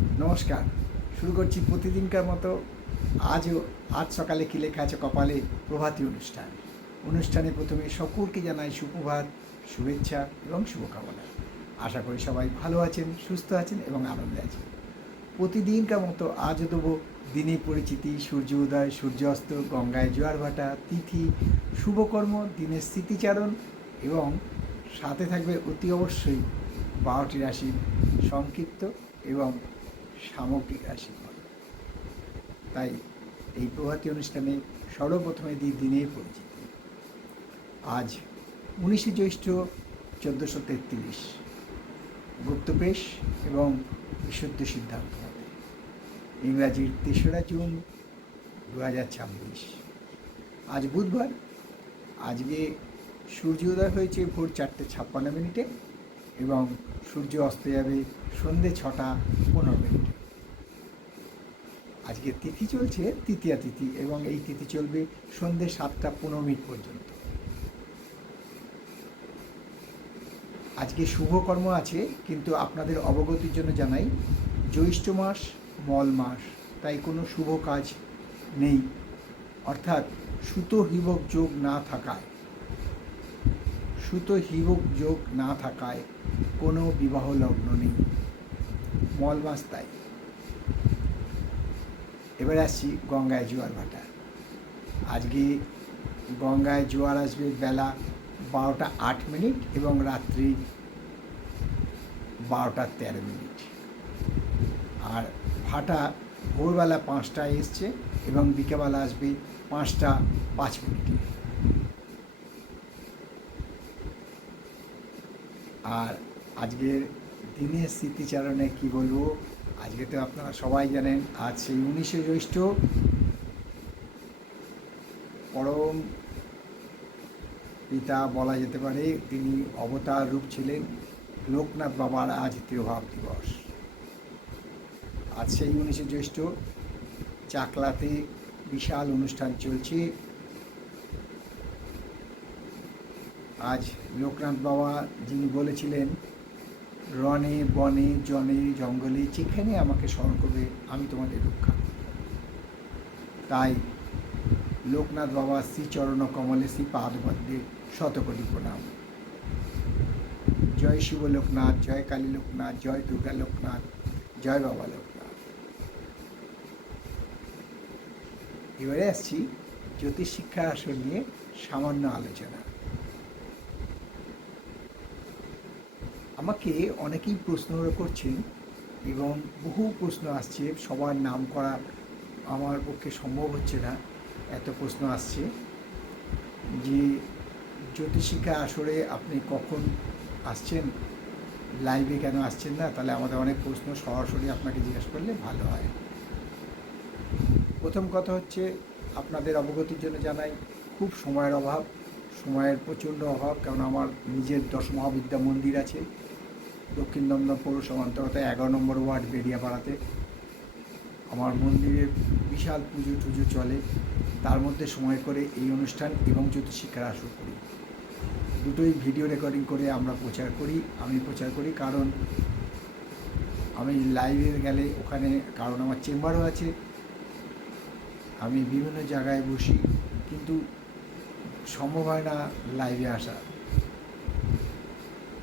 নমস্কার। শুরু করছি প্রতিদিনকার মতো। আজ সকালে কী লেখা আছে কপালে প্রভাতী অনুষ্ঠান। অনুষ্ঠানে প্রথমে সকলকে জানাই সুপ্রভাত, শুভেচ্ছা এবং শুভকামনা। আশা করি সবাই ভালো আছেন, সুস্থ আছেন এবং আনন্দে আছেন। প্রতিদিনকার মতো আজও দেবো দিনের পরিচিতি, সূর্য উদয়, সূর্যাস্ত, গঙ্গায় জোয়ার ভাটা, তিথি, শুভকর্ম, দিনের স্মৃতিচারণ এবং সাথে থাকবে অতি অবশ্যই 12টি রাশির সংক্ষিপ্ত এবং সামগ্রিক রাশিফল। তাই এই প্রভাতী অনুষ্ঠানে সর্বপ্রথমে দিনের পরিচিতি। আজ 19শে জ্যৈষ্ঠ 1433, গুপ্তপ্রেশ এবং বিশুদ্ধ সিদ্ধান্ত মতে ইংরাজির 3রা জুন 2026। আজ বুধবার। আজকে সূর্য উদয় হয়েছে ভোর 4:56 এবং সূর্য অস্ত যাবে সন্ধে 6:15। আজকে তিথি চলছে তৃতীয়া তিথি এবং এই তিথি চলবে সন্ধে 7:15 পর্যন্ত। আজকে শুভকর্ম আছে, কিন্তু আপনাদের অবগতির জন্য জানাই জ্যৈষ্ঠ মাস মল মাস, তাই কোনো শুভ কাজ নেই। অর্থাৎ সুতো হিবক যোগ না থাকায় কোনো বিবাহ লগ্ন নেই, মল মাস তাই। এবার আসছি গঙ্গায় জোয়ার ভাটা। আজকে গঙ্গায় জোয়ার আসবে বেলা 12:08 এবং রাত্রি 12:13। আর ভাটা ভোরবেলা 5টায় এসছে এবং বিকেলবেলা আসবে 5:05। আর আজকের দিনের স্মৃতিচারণে কি বলবো, আজকে তো আপনারা সবাই জানেন আজ সেই 19শে জ্যৈষ্ঠ। পরম পিতা বলা যেতে পারে, তিনি অবতার রূপ ছিলেন লোকনাথ বাবার আজ তিরোভাব দিবস। আজ সেই 19শে জ্যৈষ্ঠ চাকলাতে বিশাল অনুষ্ঠান চলছে। আজ লোকনাথ বাবা যিনি বলেছিলেন, রণে বনে জনে জঙ্গলে যেখানে আমাকে স্মরণ করবে আমি তোমাদের রক্ষা করব। তাই লোকনাথ বাবা শ্রীচরণ কমলে শ্রী পাদপদ্মে শতকোটি প্রণাম। জয় শিব লোকনাথ, জয় কালী লোকনাথ, জয় দুর্গা লোকনাথ, জয় বাবা লোকনাথ। এবারে আসছি জ্যোতিষশিক্ষা আসর নিয়ে সামান্য আলোচনা। আমাকে অনেকেই প্রশ্ন করছেন এবং বহু প্রশ্ন আসছে, সবার নাম করা আমার পক্ষে সম্ভব হচ্ছে না, এত প্রশ্ন আসছে যে জ্যোতিষশিক্ষা আসরে আপনি কখন আসছেন, লাইভে কেন আসছেন না। তাহলে আমাদের অনেক প্রশ্ন সরাসরি আপনাকে জিজ্ঞেস করলে ভালো হয়। প্রথম কথা হচ্ছে, আপনাদের অবগতির জন্য জানাই খুব সময়ের অভাব, সময়ের প্রচণ্ড অভাব। কারণ আমার নিজের 10 মহাবিদ্যা মন্দির আছে দক্ষিণ দমদম পৌরসভা অন্তর্গত 11 নম্বর ওয়ার্ড বেরিয়াপাড়াতে। আমার মন্দিরে বিশাল পুজো টুজো চলে, তার মধ্যে সময় করে এই অনুষ্ঠান এবং জ্যোতিষশিক্ষার আসর করি। দুটোই ভিডিও রেকর্ডিং করে আমরা আমি প্রচার করি। কারণ আমি লাইভে গেলে ওখানে, কারণ আমার চেম্বারও আছে, আমি বিভিন্ন জায়গায় বসি, কিন্তু সম্ভব হয় না লাইভে আসা।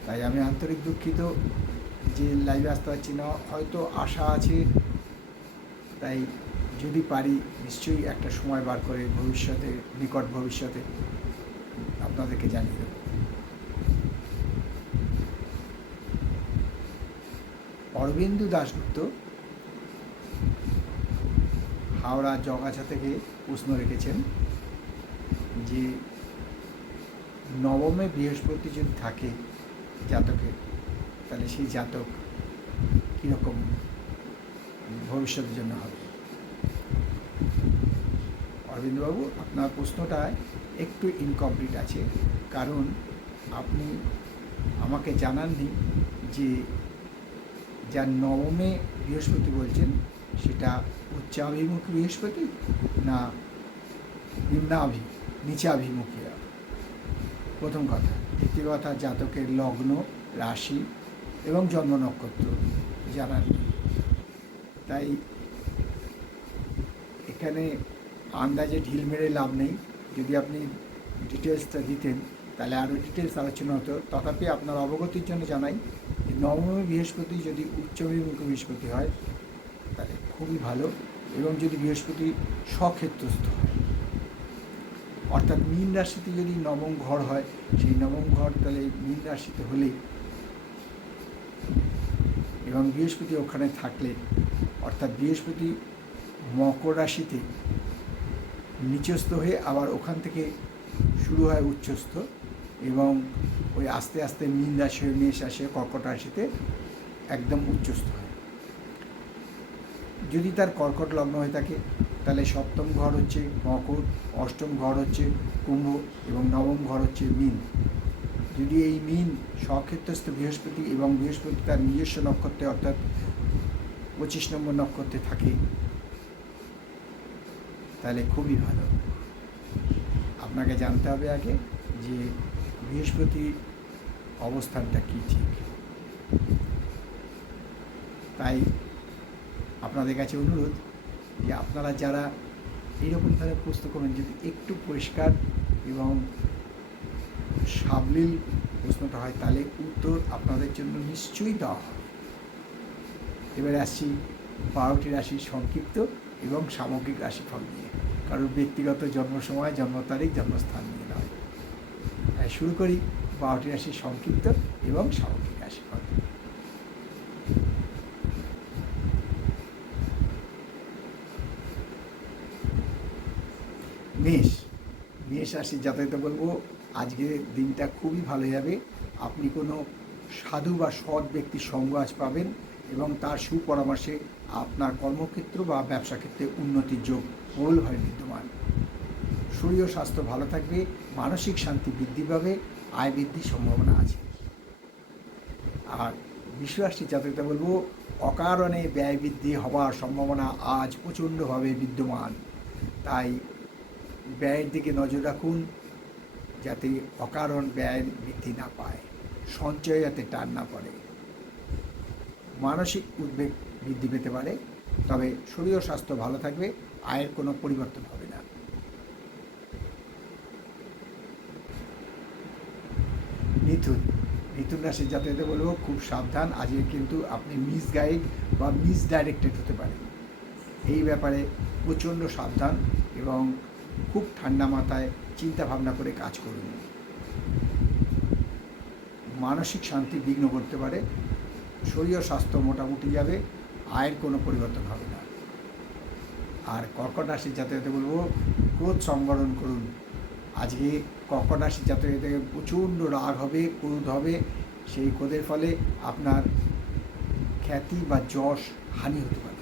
তাই আমি আন্তরিক দুঃখিত যে লাইভে আসতে পারছি না। হয়তো আশা আছে, তাই যদি পারি নিশ্চয়ই একটা সময় বার করে নিকট ভবিষ্যতে আপনাদেরকে জানিয়ে দেব। অরবিন্দু দাশগুপ্ত হাওড়া জগাছা থেকে প্রশ্ন রেখেছেন যে নবমে বৃহস্পতি যদি থাকে জাতকে, তাহলে সেই জাতক কীরকম ভবিষ্যতের জন্য হবে। অরবিন্দবাবু, আপনার প্রশ্নটা একটু ইনকমপ্লিট আছে, কারণ আপনি আমাকে জানাননি যে যার নবমে বৃহস্পতি বলছেন সেটা উচ্চাভিমুখী বৃহস্পতি না নিচাভিমুখী। প্রথম কথা। দ্বিতীয় কথা, জাতকের লগ্ন, রাশি এবং জন্ম নক্ষত্র জানাননি। তাই এখানে আন্দাজে ঢিল মেরে লাভ নেই। যদি আপনি ডিটেলসটা দিতেন তাহলে আরও ডিটেলস আলোচনা হতো। তথাপি আপনার অবগতির জন্য জানাই, নবমী বৃহস্পতি যদি উচ্চমুখী বৃহস্পতি হয় তাহলে খুবই ভালো, এবং যদি বৃহস্পতি স্বক্ষেত্রস্থ হয়, অর্থাৎ মীন রাশিতে যদি নবম ঘর হয়, সেই নবম ঘর তাহলে মীন রাশিতে হলে এবং বৃহস্পতি ওখানে থাকলে, অর্থাৎ বৃহস্পতি মকর রাশিতে নিচস্থ হয়ে আবার ওখান থেকে শুরু হয় উচ্চস্থ, এবং ওই আস্তে আস্তে মীন রাশি হয়ে মেষ রাশি কর্কট রাশিতে একদম উচ্চস্থ হয়। যদি তার কর্কট লগ্ন হয়ে থাকে তাহলে সপ্তম ঘর হচ্ছে মকর, অষ্টম ঘর হচ্ছে কুম্ভ এবং নবম ঘর হচ্ছে মীন। যদি এই মীন স্বক্ষেত্রস্থ বৃহস্পতি এবং বৃহস্পতি তার নিজস্ব নক্ষত্রে অর্থাৎ 25 নম্বর নক্ষত্রে থাকে তাহলে খুবই ভালো। আপনাকে জানতে হবে আগে যে বৃহস্পতির অবস্থানটা কী ঠিক। তাই আপনাদের কাছে অনুরোধ যে আপনারা যারা এইরকম ধরনের প্রশ্ন করবেন যদি একটু পরিষ্কার এবং সাবলীল প্রশ্নটা হয় তাহলে উত্তর আপনাদের জন্য নিশ্চয়ই দেওয়া হবে। এবারে আসছি 12টি রাশির সংক্ষিপ্ত এবং সামগ্রিক রাশিফল নিয়ে, কারোর ব্যক্তিগত জন্ম সময়, জন্ম তারিখ, জন্মস্থান নিয়ে নয়। শুরু করি 12টি রাশির সংক্ষিপ্ত এবং সামগ্রিক রাশিফল। মেষ রাশির জাতকদের বলবো আজকের দিনটা খুবই ভালো যাবে। আপনি কোনো সাধু বা সৎ ব্যক্তির সঙ্গ আজ পাবেন এবং তার সুপরামর্শে আপনার কর্মক্ষেত্র বা ব্যবসা ক্ষেত্রে উন্নতির যোগ প্রবলভাবে বিদ্যমান। শরীর ও স্বাস্থ্য ভালো থাকবে, মানসিক শান্তি বৃদ্ধি পাবে, আয় বৃদ্ধির সম্ভাবনা আছে। আর বৃষরাশির জাতকদের বলবো অকারণে ব্যয় বৃদ্ধি হওয়ার সম্ভাবনা আজ প্রচণ্ডভাবে বিদ্যমান। তাই ব্যয়ের দিকে নজর রাখুন যাতে অকারণ ব্যয় বৃদ্ধি না পায়, সঞ্চয় যাতে টান না পড়ে। মানসিক উদ্বেগ বৃদ্ধি পেতে পারে, তবে শরীর ও স্বাস্থ্য ভালো থাকবে, আয়ের কোনো পরিবর্তন হবে না। মিথুন রাশির জাতকদের বলবো খুব সাবধান, আজকে কিন্তু আপনি মিসগাইড বা মিসডাইরেক্টেড হতে পারেন। এই ব্যাপারে প্রচণ্ড সাবধান এবং খুব ঠান্ডা মাথায় চিন্তা ভাবনা করে কাজ করুন। মানসিক শান্তি বিঘ্ন করতে পারে, শরীর ও স্বাস্থ্য মোটামুটি যাবে, আয়ের কোনো পরিবর্তন হবে না। আর কর্কট রাশির জাতকদের বলবো ক্রোধ সংবরণ করুন। আজকে কর্কট রাশির জাতকদের প্রচণ্ড রাগ হবে, ক্রোধ হবে, সেই ক্রোধের ফলে আপনার খ্যাতি বা যশ হানি হতে পারে।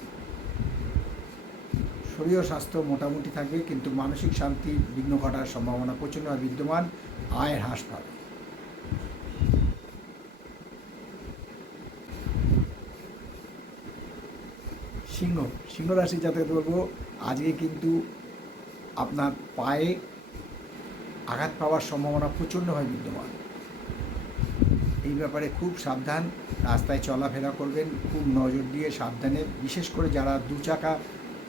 শরীর ও স্বাস্থ্য মোটামুটি থাকবে, কিন্তু মানসিক শান্তি বিঘ্ন ঘটার সম্ভাবনা প্রচণ্ডভাবে বিদ্যমান, আয়ের হ্রাস পাবে। সিংহ রাশির জাতকদের বলবো আজকে কিন্তু আপনার পায়ে আঘাত পাওয়ার সম্ভাবনা প্রচণ্ডভাবে বিদ্যমান। এই ব্যাপারে খুব সাবধান, রাস্তায় চলাফেরা করবেন খুব নজর দিয়ে সাবধানে, বিশেষ করে যারা 2 চাকা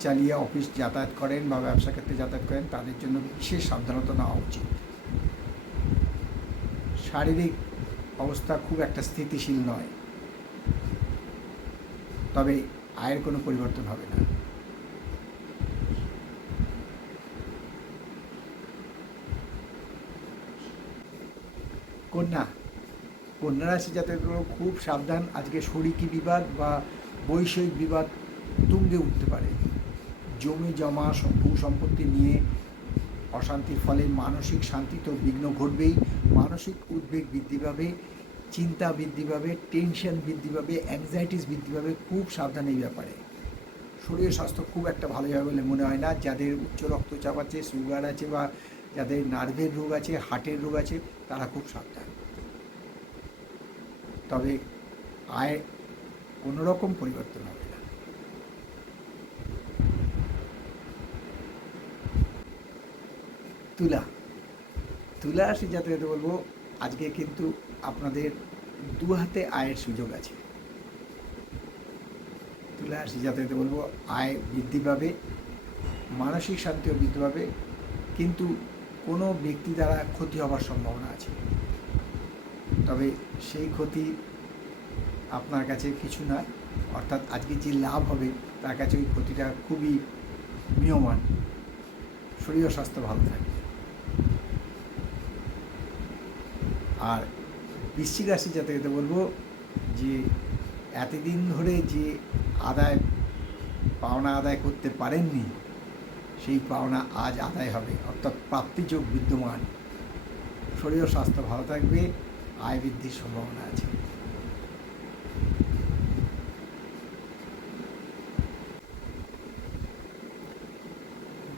চালিয়ে অফিস যাতায়াত করেন বা ব্যবসা ক্ষেত্রে যাতায়াত করেন তাদের জন্য বিশেষ সাবধানতা নেওয়া উচিত। শারীরিক অবস্থা খুব একটা স্থিতিশীল নয়, তবে আয়ের কোনো পরিবর্তন হবে না। কন্যা রাশি জাতক খুব সাবধান, আজকে শরিকি বিবাদ বা বৈষয়িক বিবাদ তুঙ্গে উঠতে পারে। জমি জমা ভূ সম্পত্তি নিয়ে অশান্তির ফলে মানসিক শান্তি তো বিঘ্ন ঘটবেই, মানসিক উদ্বেগ বৃদ্ধি পাবে, চিন্তা বৃদ্ধি পাবে, টেনশন বৃদ্ধি পাবে, অ্যাংজাইটিস বৃদ্ধি পাবে। খুব সাবধান এই ব্যাপারে। শরীর স্বাস্থ্য খুব একটা ভালো যাবে বলে মনে হয় না। যাদের উচ্চ রক্তচাপ আছে, সুগার আছে বা যাদের নার্ভের রোগ আছে, হার্টের রোগ আছে, তারা খুব সাবধান। তবে আয় কোনো রকম পরিবর্তন হবে না। তুলা রাশি জাতকদের বলবো আজকে কিন্তু আপনাদের 2 হাতে আয়ের সুযোগ আছে। তুলা রাশি জাতকদের বলবো আয় বৃদ্ধি পাবে, মানসিক শান্তিও বৃদ্ধি পাবে, কিন্তু কোনো ব্যক্তি দ্বারা ক্ষতি হওয়ার সম্ভাবনা আছে। তবে সেই ক্ষতি আপনার কাছে কিছু না, অর্থাৎ আজকে যে লাভ হবে তার কাছে ওই ক্ষতিটা খুবই নিয়মান। শরীর ও স্বাস্থ্য ভালো থাকবে। আর বৃশ্চিক রাশি জাতকদের বলবো যে এতদিন ধরে যে পাওনা আদায় করতে পারেননি, সেই পাওনা আজ আদায় হবে, অর্থাৎ প্রাপ্তিযোগ বিদ্যমান। শরীর ও স্বাস্থ্য ভালো থাকবে, আয় বৃদ্ধির সম্ভাবনা আছে।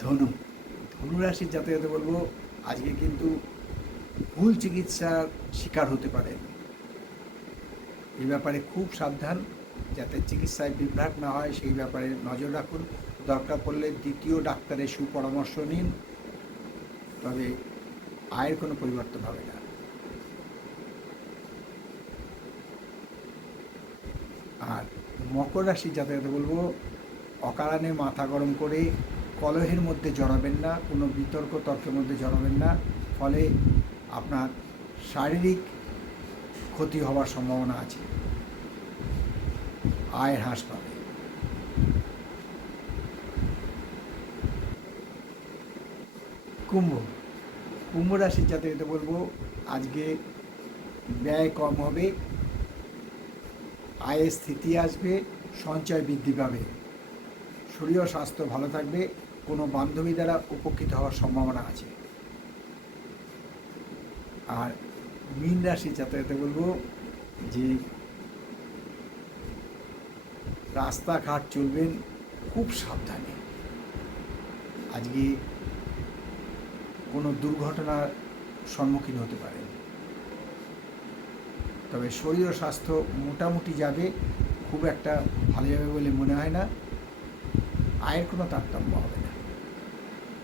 ধনু রাশির জাতকদের বলবো আজকে কিন্তু ভুল চিকিৎসার শিকার হতে পারে। এই ব্যাপারে খুব সাবধান, যাতে চিকিৎসায় বিভ্রাট না হয় সেই ব্যাপারে নজর রাখুন। দরকার পড়লে দ্বিতীয় ডাক্তারের সুপরামর্শ নিন, তবে আয়ের কোনো পরিবর্তন হবে না। আর মকর রাশির জাতকদের বলবো অকারণে মাথা গরম করে কলহের মধ্যে জড়াবেন না, কোনো বিতর্ক তর্কের মধ্যে জড়াবেন না, ফলে আপনার শারীরিক ক্ষতি হওয়ার সম্ভাবনা আছে, আয় হ্রাস পাবে। কুম্ভ রাশির জাতকদের বলবো আজকে ব্যয় কম হবে, আয়ের স্থিতি আসবে, সঞ্চয় বৃদ্ধি পাবে, শরীর ও স্বাস্থ্য ভালো থাকবে, কোনো বান্ধবী দ্বারা উপকৃত হওয়ার সম্ভাবনা আছে। আর মীন রাশির জাতকদের বলবো যে রাস্তাঘাট চলবেন খুব সাবধানে। আজকে কোনো দুর্ঘটনার সম্মুখীন হতে পারেন, তবে শরীর ও স্বাস্থ্য মোটামুটি যাবে, খুব একটা ভালো যাবে বলে মনে হয় না। আয়ের কোনো তারতম্য হবে না।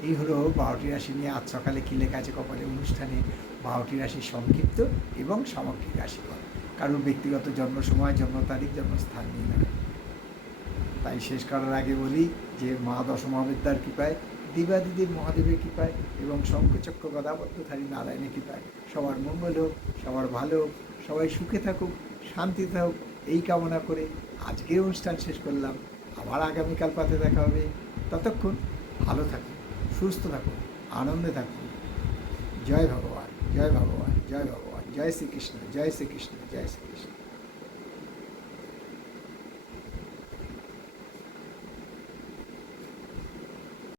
এই হলো 12টি রাশি নিয়ে আজ সকালে কী লেখা আছে কপালে অনুষ্ঠানে 12টি রাশির সংক্ষিপ্ত এবং সামগ্রিক রাশিফল। কারোর ব্যক্তিগত জন্ম সময়, জন্ম তারিখ, জন্মস্থান নিয়ে নেবে। তাই শেষ করার আগে বলি যে মা দশমহাবিদ্যার কৃপায়, দেবাদিদেব মহাদেবের কৃপায় এবং শঙ্খচক্র গদাপদ্মধারী নারায়ণের কৃপায় সবার মঙ্গল হোক, সবার ভালো হোক, সবাই সুখে থাকুক, শান্তিতে থাকুক, এই কামনা করে আজকের অনুষ্ঠান শেষ করলাম। আবার আগামীকাল পাতে দেখা হবে। ততক্ষণ ভালো থাকুন, সুস্থ থাকুন, আনন্দে থাকুন। জয় ভগবান, জয় ভগবান, জয় ভগবান, জয় শ্রীকৃষ্ণ, জয় শ্রীকৃষ্ণ, জয় শ্রীকৃষ্ণ।